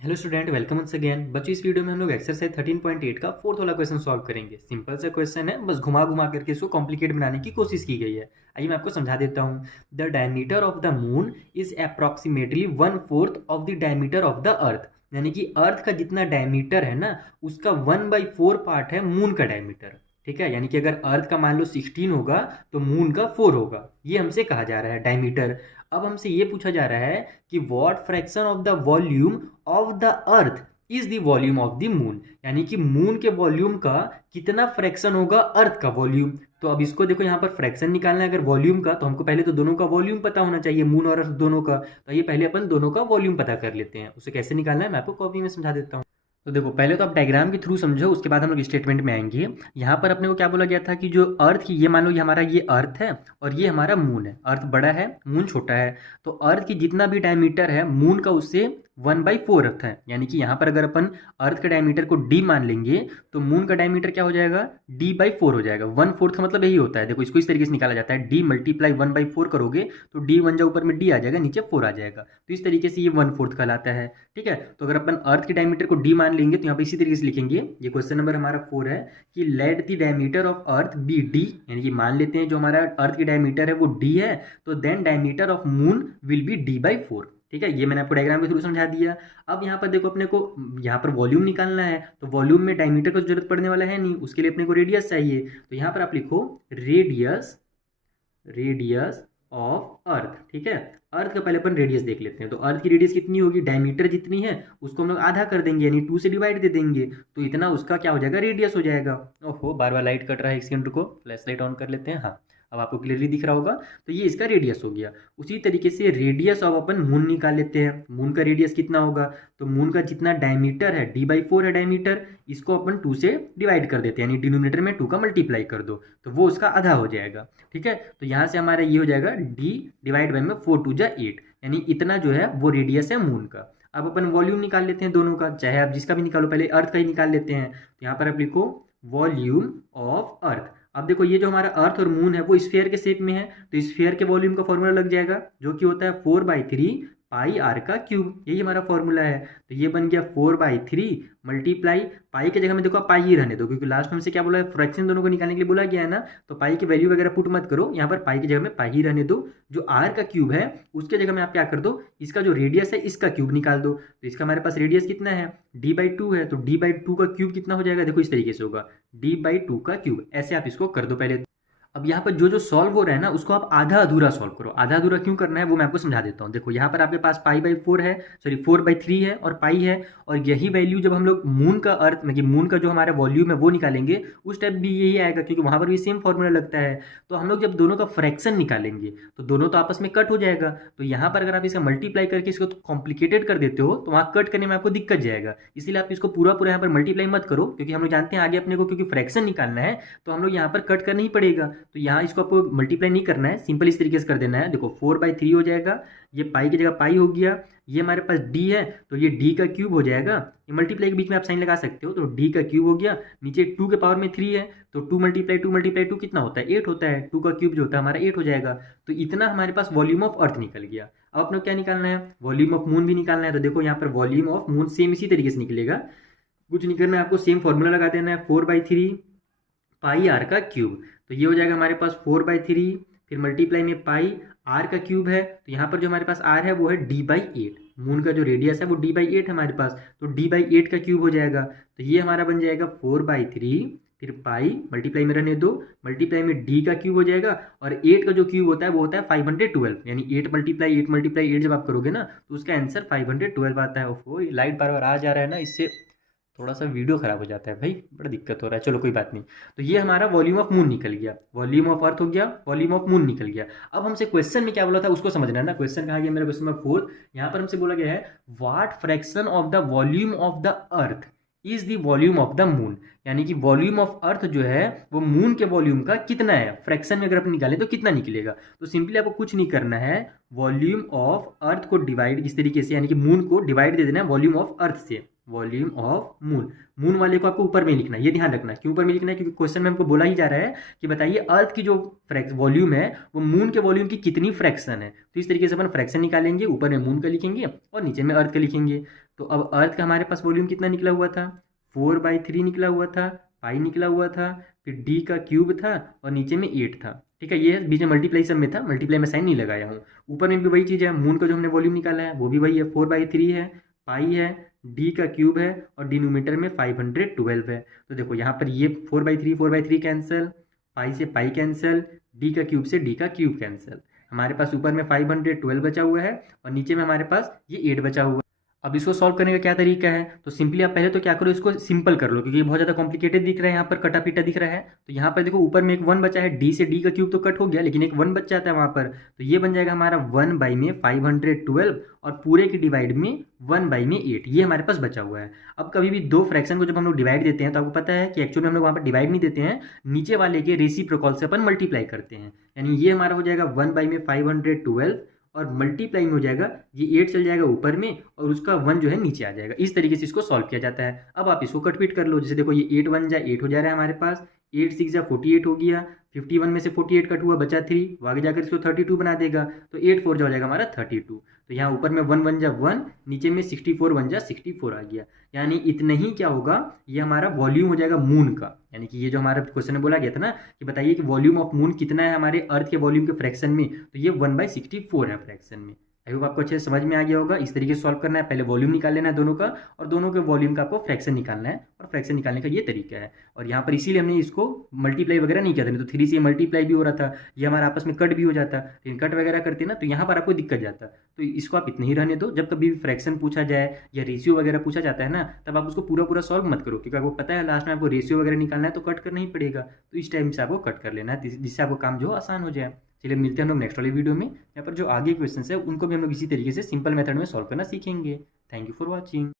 Hello student, welcome once again. बच्चों, इस video में हम लोग एक्सरसाइज 13.8 का फोर्थ वाला क्वेश्चन सॉल्व करेंगे। सिंपल सा क्वेश्चन है, बस घुमा घुमा करके इसको कॉम्प्लिकेट बनाने की कोशिश की गई है। आइए मैं आपको समझा देता हूँ। The diameter of the moon is approximately 1/4 of the diameter of the earth. यानी कि अर्थ का जितना डायमीटर है ना, उसका 1/4 पार्ट है मून का डायमीटर। ठीक है, यानी कि अगर अर्थ का मान लो 16 होगा तो मून का 4 होगा। ये हमसे कहा जा रहा है डायमीटर। अब हमसे ये पूछा जा रहा है कि what fraction of the volume of the earth is the volume of the moon. यानी कि मून के वॉल्यूम का कितना फ्रैक्शन होगा अर्थ का वॉल्यूम। तो अब इसको देखो, यहाँ पर फ्रैक्शन निकालना है अगर वॉल्यूम का, तो हमको पहले तो दोनों का वॉल्यूम पता होना चाहिए, मून और अर्थ दोनों का। तो ये पहले अपन दोनों का वॉल्यूम पता कर लेते हैं। उसे कैसे निकालना है मैं आपको कॉपी में समझा देता हूँ। तो देखो, पहले तो आप डायग्राम के थ्रू समझो, उसके बाद हम लोग स्टेटमेंट में आएंगे। यहाँ पर अपने को क्या बोला गया था कि जो अर्थ की, ये मान लो ये हमारा ये अर्थ है और ये हमारा मून है। अर्थ बड़ा है, मून छोटा है। तो अर्थ की जितना भी डायमीटर है मून का उससे 1/4 अर्थ है। यानी कि यहाँ पर अगर अपन अर्थ का डायमीटर को डी मान लेंगे तो मून का डायमीटर क्या हो जाएगा, d/4 हो जाएगा। 1/4 का मतलब यही होता है। देखो, इसको इस तरीके से निकाला जाता है, d × 1/4 करोगे तो d बन जाए, ऊपर में d आ जाएगा, नीचे 4 आ जाएगा। तो इस तरीके से ये 1/4 कहलाता है। ठीक है, तो अगर अपन अर्थ के डायमीटर को डी मान लेंगे तो यहाँ पे इसी तरीके से लिखेंगे। ये क्वेश्चन नंबर हमारा 4 है कि let the diameter of earth be D. यानी कि मान लेते हैं जो हमारा अर्थ की डायमीटर है वो डी है, तो then diameter of moon will be d/4। ठीक है, ये मैंने आपको डायग्राम के थ्रू समझा दिया। अब यहाँ पर देखो, अपने को यहाँ पर वॉल्यूम निकालना है, तो वॉल्यूम में डायमीटर को जरूरत पड़ने वाला है नहीं, उसके लिए अपने को रेडियस चाहिए। तो यहाँ पर आप लिखो रेडियस, रेडियस ऑफ अर्थ। ठीक है, अर्थ का पहले अपन रेडियस देख लेते हैं। तो अर्थ की रेडियस कितनी होगी, डायमीटर जितनी है उसको हम लोग आधा कर देंगे, यानी 2 से डिवाइड दे देंगे, तो इतना उसका क्या हो जाएगा, रेडियस हो जाएगा। ओहो, बार बार लाइट कट रहा है, एक सेकंड को फ्लैश लाइट ऑन कर लेते हैं। हाँ, अब आपको क्लियरली दिख रहा होगा। तो ये इसका रेडियस हो गया। उसी तरीके से रेडियस ऑफ अपन मून निकाल लेते हैं। मून का रेडियस कितना होगा, तो मून का जितना डायमीटर है, d/4 है डायमीटर, इसको अपन 2 से डिवाइड कर देते हैं, यानी डिनोमिनेटर में 2 का मल्टीप्लाई कर दो, तो वो उसका आधा हो जाएगा। ठीक है, तो यहाँ से हमारा ये हो जाएगा d/4 में 4 2 जा 8, यानी इतना जो है वो रेडियस है मून का। अब अपन वॉल्यूम निकाल लेते हैं दोनों का, चाहे आप जिसका भी निकालो, पहले अर्थ का ही निकाल लेते हैं। तो यहाँ पर आप लिखो वॉल्यूम ऑफ अर्थ। अब देखो, ये जो हमारा अर्थ और मून है वो स्फीयर के शेप में है, तो स्फीयर के वॉल्यूम का फॉर्मूला लग जाएगा, जो कि होता है 4/3 पाई आर का क्यूब। यही हमारा फॉर्मूला है। तो ये बन गया 4/3 मल्टीप्लाई, पाई के जगह में देखो आप पाई ही रहने दो, क्योंकि लास्ट में हमसे क्या बोला है, फ्रैक्शन दोनों को निकालने के लिए बोला गया है ना। तो पाई की वैल्यू वगैरह पुट मत करो, यहाँ पर पाई की जगह में पाई ही रहने दो। जो आर का क्यूब है उसके जगह में आप क्या कर दो, इसका जो रेडियस है इसका क्यूब निकाल दो। तो इसका हमारे पास रेडियस कितना है, d/2 है, तो d/2 का क्यूब कितना हो जाएगा, देखो इस तरीके से होगा, d/2 का क्यूब। ऐसे आप इसको कर दो पहले। अब यहाँ पर जो जो सॉल्व हो रहा है ना, उसको आप आधा अधूरा सॉल्व करो। आधा अधूरा क्यों करना है वो मैं आपको समझा देता हूँ। देखो, यहाँ पर आपके पास π/4 है, सॉरी 4/3 है और पाई है। और यही वैल्यू जब हम लोग मून का अर्थ में, कि मून का जो हमारा वॉल्यूम है वो निकालेंगे, उस टाइप भी यही आएगा, क्योंकि वहाँ पर भी सेम फॉर्मूला लगता है। तो हम लोग जब दोनों का फ्रैक्शन निकालेंगे तो दोनों तो आपस में कट हो जाएगा। तो यहाँ पर अगर आप इसका मल्टीप्लाई करके इसको कॉम्प्लिकेटेड कर देते हो तो वहाँ कट करने में आपको दिक्कत जाएगा। इसीलिए आप इसको पूरा पूरा यहाँ पर मल्टीप्लाई मत करो, क्योंकि हम लोग जानते हैं आगे अपने को, क्योंकि फ्रैक्शन निकालना है तो हम लोग यहाँ पर कट करना ही पड़ेगा। तो यहाँ इसको आपको मल्टीप्लाई नहीं करना है, सिंपल इस तरीके से कर देना है। देखो 4/3 हो जाएगा, ये पाई की जगह पाई हो गया, ये हमारे पास d है तो ये d का क्यूब हो जाएगा। ये मल्टीप्लाई के बीच में आप साइन लगा सकते हो, तो d का क्यूब हो गया, नीचे 2 के पावर में 3 है, तो 2 × 2 कितना होता है, 8 होता है। 2 का क्यूब जो होता है हमारा 8 हो जाएगा। तो इतना हमारे पास वॉल्यूम ऑफ अर्थ निकल गया। अब अपने क्या निकालना है, वॉल्यूम ऑफ मून भी निकालना है। तो देखो यहाँ पर वॉल्यूम ऑफ मून सेम इसी तरीके से निकलेगा, कुछ नहीं करना है आपको, सेम फॉर्मूला लगा देना है, 4/3 पाई आर का क्यूब। तो ये हो जाएगा हमारे पास 4/3, फिर मल्टीप्लाई में पाई आर का क्यूब है, तो यहाँ पर जो हमारे पास आर है वो है d/8। मून का जो रेडियस है वो d/8 है हमारे पास, तो d/8 का क्यूब हो जाएगा। तो ये हमारा बन जाएगा 4/3, फिर पाई मल्टीप्लाई में रहने दो, मल्टीप्लाई में d का क्यूब हो जाएगा, और 8 का जो क्यूब होता है वो होता है 512, यानी 8 × 8 जब आप करोगे ना तो उसका आंसर 512 आता है। ओहो, लाइट बार बार आ जा रहा है ना, इससे थोड़ा सा वीडियो खराब हो जाता है भाई, बड़ा दिक्कत हो रहा है। चलो कोई बात नहीं। तो ये हमारा वॉल्यूम ऑफ मून निकल गया, वॉल्यूम ऑफ अर्थ हो गया, वॉल्यूम ऑफ मून निकल गया। अब हमसे क्वेश्चन में क्या बोला था उसको समझना है ना। क्वेश्चन कहाँ गया मेरा, क्वेश्चन नंबर 4। यहाँ पर हमसे बोला गया है what fraction of the volume of the earth is the volume of the moon. यानी कि वॉल्यूम ऑफ अर्थ जो है वो मून के वॉल्यूम का कितना है, फ्रैक्शन में अगर अपन निकालें तो कितना निकलेगा। तो सिंपली आपको कुछ नहीं करना है, वॉल्यूम ऑफ अर्थ को डिवाइड इस तरीके से, यानी कि मून को डिवाइड दे देना है वॉल्यूम ऑफ अर्थ से। Volume of moon. मून वाले को आपको ऊपर में लिखना है, ये ध्यान रखना। क्यों ऊपर में लिखना है? क्योंकि क्वेश्चन में हमको बोला ही जा रहा है कि बताइए अर्थ की जो वॉल्यूम है वो मून के वॉल्यूम की कितनी फ्रैक्शन है। तो इस तरीके से अपन फ्रैक्शन निकालेंगे, ऊपर में मून का लिखेंगे और नीचे में अर्थ का लिखेंगे। तो अब अर्थ का हमारे पास वॉल्यूम कितना निकला हुआ था? 4/3 निकला हुआ था, पाई निकला हुआ था, फिर डी का क्यूब था और नीचे में 8 था। ठीक है, ये बीच में मल्टीप्लाई सब में था, मल्टीप्लाई में साइन नहीं लगाया हूँ। ऊपर में भी वही चीज़ है, मून का जो हमने वॉल्यूम निकाला है वो भी वही है, 4/3 है, पाई है, डी का क्यूब है और डिनोमीटर में 512 है। तो देखो यहाँ पर ये 4/3 कैंसिल, पाई से पाई कैंसिल, डी का क्यूब से डी का क्यूब कैंसिल। हमारे पास ऊपर में 512 बचा हुआ है और नीचे में हमारे पास ये 8 बचा हुआ है। अब इसको सॉल्व करने का क्या तरीका है? तो सिंपली आप पहले तो क्या करो, इसको सिंपल कर लो, क्योंकि ये बहुत ज़्यादा कॉम्प्लिकेटेड दिख रहा है, यहाँ पर कटा पीटा दिख रहा है। तो यहाँ पर देखो ऊपर में एक 1 बचा है, डी से डी का क्यूब तो कट हो गया, लेकिन एक 1 बच जाता है वहाँ पर। तो ये बन जाएगा हमारा 1/512 और पूरे की डिवाइड में 1/8, ये हमारे पास बचा हुआ है। अब कभी भी दो फ्रैक्शन को जब हम लोग डिवाइड देते हैं तो आपको पता है कि एक्चुअली हम लोग वहाँ पर डिवाइड नहीं देते हैं, नीचे वाले के रेसिप्रोकल से अपन मल्टीप्लाई करते हैं। यानी ये हमारा हो जाएगा 1/512 और मल्टीप्लाई में हो जाएगा, ये 8 चल जाएगा ऊपर में और उसका 1 जो है नीचे आ जाएगा। इस तरीके से इसको सॉल्व किया जाता है। अब आप इसको कटपीट कर लो, जैसे देखो ये 8 1 जा 8 हो जा रहा है हमारे पास, 8 6 जा 48 हो गया, 51 में से 48 कट हुआ बचा 3, वो आगे जाकर इसको 32 बना देगा। तो 8 4 जा हो जाएगा हमारा 32। तो यहाँ ऊपर में 1 1 जा 1, नीचे में 64 1 जा 64 आ गया। यानी इतना ही क्या होगा, ये हमारा वॉल्यूम हो जाएगा मून का। यानी कि ये जो हमारा क्वेश्चन में बोला गया था ना कि बताइए कि वॉल्यूम ऑफ मून कितना है हमारे अर्थ के वॉल्यूम के फ्रैक्शन में, तो ये 1/64 है फ्रैक्शन में। आई होप आपको अच्छे से समझ में आ गया होगा। इस तरीके से सॉल्व करना है, पहले वॉल्यूम निकाल लेना है दोनों का और दोनों के वॉल्यूम का आपको फ्रैक्शन निकालना है और फ्रैक्शन निकालने का ये तरीका है। और यहाँ पर इसीलिए हमने इसको मल्टीप्लाई वगैरह नहीं किया था, नहीं तो 3 से मल्टीप्लाई भी हो रहा था, ये हमारा आपस में कट भी हो जाता, लेकिन कट वगैरह करते ना तो यहाँ पर आपको दिक्कत जाता। तो इसको आप इतने ही रहने दो, जब कभी भी फ्रैक्शन पूछा जाए या रेशियो वगैरह पूछा जाता है ना, तब आप उसको पूरा पूरा सॉल्व मत करो, क्योंकि आपको पता है लास्ट में आपको रेशियो वगैरह निकालना है तो कट करना ही पड़ेगा। तो इस टाइम से आपको कट कर लेना है, जिससे आपको काम जो आसान हो जाए। चलिए मिलते हैं हम लोग नेक्स्ट वाले वीडियो में। यहाँ पर जो आगे क्वेश्चन है उनको भी हम लोग इसी तरीके से सिंपल मेथड में सॉल्व करना सीखेंगे। Thank you for watching.